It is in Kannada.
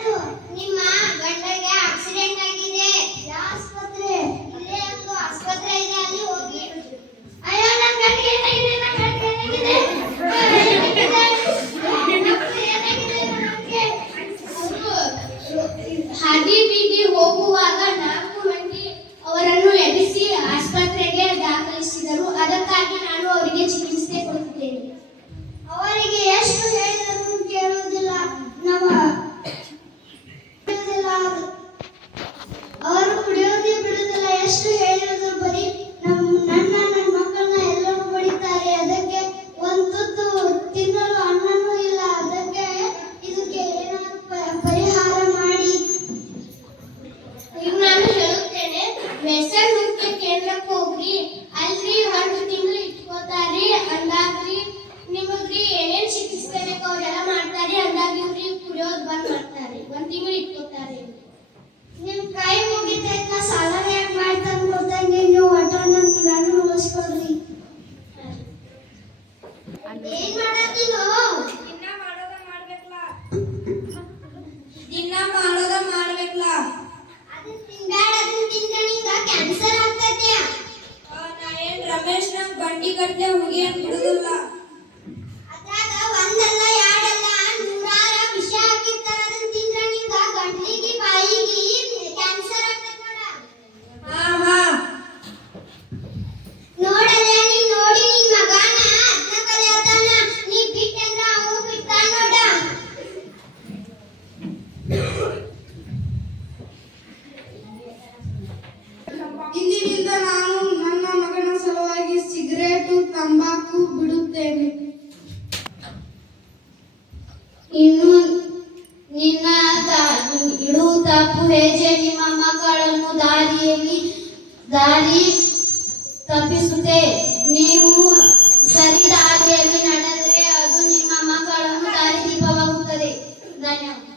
ಏನಾಯ್ತು? ನಿಮ್ಮ ಗಂಡಗೆ ಆಕ್ಸಿಡೆಂಟ್ ಆಗಿದೆ. ಯಾವ ಆಸ್ಪತ್ರೆ? ಇಲ್ಲೇ ಒಂದು ಆಸ್ಪತ್ರೆ ಇದೆ, ಅಲ್ಲಿ ಹೋಗಿ. ಅಯ್ಯೋ, ನನ್ನ ಗಂಡಗೆ ಏನಾಗಿದೆ? ನನ್ನ ಗಂಡಗೆ ಏನಾಗಿದೆ? ಹಾದಿ ಬೀದಿ ಹೋಗುವಾಗ 4 ಮಂದಿ ಅವರನ್ನು ಎಬ್ಬಿಸಿ ಆಸ್ಪತ್ರೆಗೆ ದಾಖಲಿಸಿದರು. ಅದಕ್ಕಾಗಿ ನಾನು ಅವರಿಗೆ ಚಿಕಿತ್ಸೆ ಕೊಡುತ್ತೇನೆ. ಅವರಿಗೆ ಎಷ್ಟು ಹೇಳಿದರೂ ಕೇಳುವುದಿಲ್ಲ. ಅವರು ಕುಡಿಯೋದೇ ಬಿಡುವುದಿಲ್ಲ. ಎಷ್ಟು ಹೇಳಿದ್ರು ಬರೀ ನನ್ನ ಮಕ್ಕಳನ್ನ ಎಲ್ಲರೂ ಬಡಿತಾರೆ. ಅದಕ್ಕೆ ಒಂದು ತುತ್ತು ತಿನ್ನಲು ಅನ್ನನೂ ಇಲ್ಲ. ಇದಕ್ಕೆ ಏನಾದ್ರು ಪರಿಹಾರ ಮಾಡಿ. ಈಗ ನಾನು ಹೇಳುತ್ತೇನೆ, ವ್ಯಸನ ಮುಕ್ತ ಕೇಂದ್ರಕ್ಕೆ ಹೋಗ್ರಿ. ಅಲ್ರಿ 1 ತಿಂಗಳು ಇಟ್ಕೋತಾರಿ. ಅಂದಾಗ್ರಿ ನಿಮಗ್ರಿ ಏನೇನ್ ಚಿಕಿತ್ಸೆ ಬೇಕು ಅವರೆಲ್ಲ ಮಾಡ್ತಾರೆ. ಅಂದಾಗಿ ಇವ್ರಿ ಕುಡಿಯೋದು ಬಂದ್ ಮಾಡ್ತಾರೆ. 1 ತಿಂಗಳು ಇಟ್ಕೋತಾರೆ. ನಿಮ್ ಕೈ ಮುಗಿತೈತ ಸಾಲನ ಯಾಕೆ ಮಾಡ್ತಾನೆ ಗೊತ್ತಂಗೆ ನೀವು ಒಟ್ಟ ನನ್ನ ಗಂಡು ಉಳಿಸ್ಕೊಡ್ರಿ. ಏನ್ ಮಾಡತ್ತೀನೋ? ದಿನ ಮಾಡೋದ ಮಾಡ್ಬೇಕಲ್ಲ. ಅದನ್ನ ತಿನ್ಬೇಡ. ಅದನ್ನ ತಿಂದ್ರೆ ನಿಂಗ ಕ್ಯಾನ್ಸರ್ ಆಗ್ತೈತೆ. ನಾ ಏನ್ ರಮೇಶ್ ನಂಗ್ ಬಂಡಿ ಕಟ್ಟೆ ಹುಡುಗಿ ಅಂತ ಬಿಡುದಿಲ್ಲ. ಅದ್ರಾಗ ಒಂದಲ್ಲ ಎರಡಲ್ಲ 100 ವಿಷ ಹಾಕಿರ್ತಾರ. ಅದನ್ನ ತಿಂದ್ರೆ ನಿಂಗ ಗಂಟ್ಲಿಗೆ ಬಾಯಿಗೆ ಕ್ಯಾನ್ಸರ್ ಆಗ್ತೈತೆ ನೋಡ. ಹಾ ನೋಡಲ್ಲ, ನೀನ್ ನೋಡಿ ನಿನ್ ಮಗನ ಅದ್ನ ಕಲಿಯತಾನ. ನೀ ಬಿಟ್ಟಂದ್ರ ಅವನು ಬಿಡ್ತಾನ ನೋಡ. ಇಂದಿನಿಂದ ನಾನು ನನ್ನ ಮಗನ ಸಲುವಾಗಿ ಸಿಗರೇಟು ತಂಬಾಕು ಬಿಡುತ್ತೇನೆ. ಇನ್ನು ನಿನ್ನ ಇಡು ತಪ್ಪು ಹೆಜ್ಜೆ ನಿಮ್ಮ ಮಕ್ಕಳನ್ನು ದಾರಿ ತಪ್ಪಿಸುತ್ತೆ. ನೀವು ಸರಿ ದಾರಿಯಲ್ಲಿ ನಡೆದರೆ ಅದು ನಿಮ್ಮ ಮಕ್ಕಳನ್ನು ದಾರಿ ದೀಪವಾಗುತ್ತದೆ. ಧನ್ಯವಾದ.